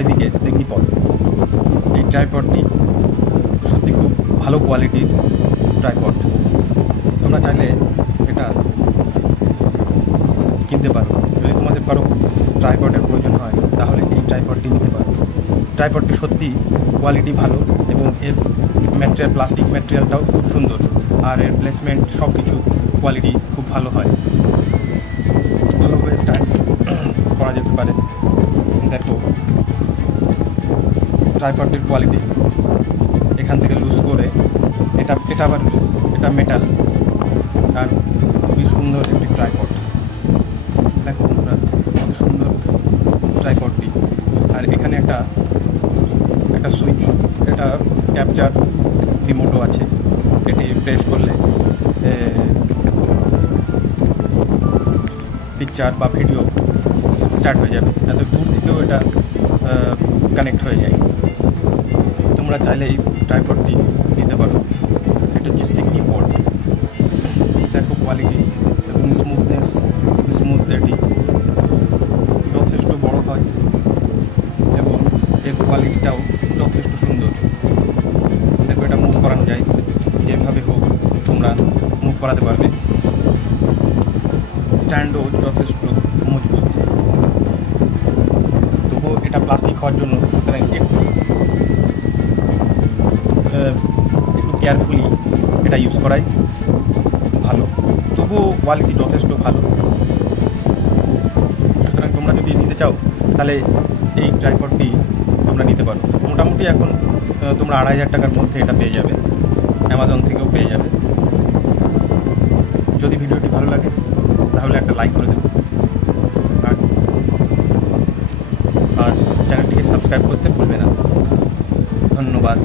আইবিকে সিগনিপল এই ট্রাইপডটি সত্যি খুব ভালো কোয়ালিটির ট্রাইপড তোমরা চাইলে এটা কিনতে পারো। যদি তোমাদের কারও ট্রাইপডের প্রয়োজন হয়, তাহলে এই ট্রাইপডটি নিতে পারো। ট্রাইপডটি সত্যি কোয়ালিটি ভালো এবং এর ম্যাটেরিয়াল প্লাস্টিক ম্যাটেরিয়ালটাও খুব সুন্দর। আর এর প্লেসমেন্ট সব কিছু কোয়ালিটি খুব ভালো হয়। ভালোভাবে স্টার্ট করা যেতে পারে। দেখো ট্রাইপডটির কোয়ালিটি এখান থেকে লুজ করে এটা এটা আবার, এটা মেটাল আর খুবই সুন্দর একটি ট্রাইপড দেখো বন্ধুরা, কত সুন্দর ট্রাইপডটি আর এখানে একটা একটা সুইচ এটা ক্যাপচার রিমোটও আছে। এটি প্রেস করলে পিকচার বা ভিডিও স্টার্ট হয়ে যাবে। এত দূর থেকেও এটা কানেক্ট হয়ে যায়। তোমরা চাইলে এই ট্রাইপডটি নিতে পারো। এটা হচ্ছে সিগনি পড দেখো কোয়ালিটি এবং স্মুথনেস স্মুথ এটি। যথেষ্ট বড় হয়, এবং এর কোয়ালিটিটাও যথেষ্ট সুন্দর। দেখো এটা মুভ করানো যায়। যেভাবে হোক তোমরা মুভ করাতে পারবে। স্ট্যান্ডও যথেষ্ট মজবুত। তবুও এটা প্লাস্টিক হওয়ার জন্য সুতরাং একটু কেয়ারফুলি এটা ইউজ করাই ভালো। তবুও কোয়ালিটি যথেষ্ট ভালো। সুতরাং তোমরা যদি নিতে চাও, তাহলে এই ট্রাইপডটি তোমরা নিতে পারো। মোটামুটি এখন তোমরা আড়াই হাজার টাকার মধ্যে এটা পেয়ে যাবে। অ্যামাজন থেকেও পেয়ে যাবে। যদি ভিডিওটি ভালো লাগে, তাহলে একটা লাইক করে দেবে। আর চ্যানেলটিকে সাবস্ক্রাইব করতে ভুলবে না। ধন্যবাদ।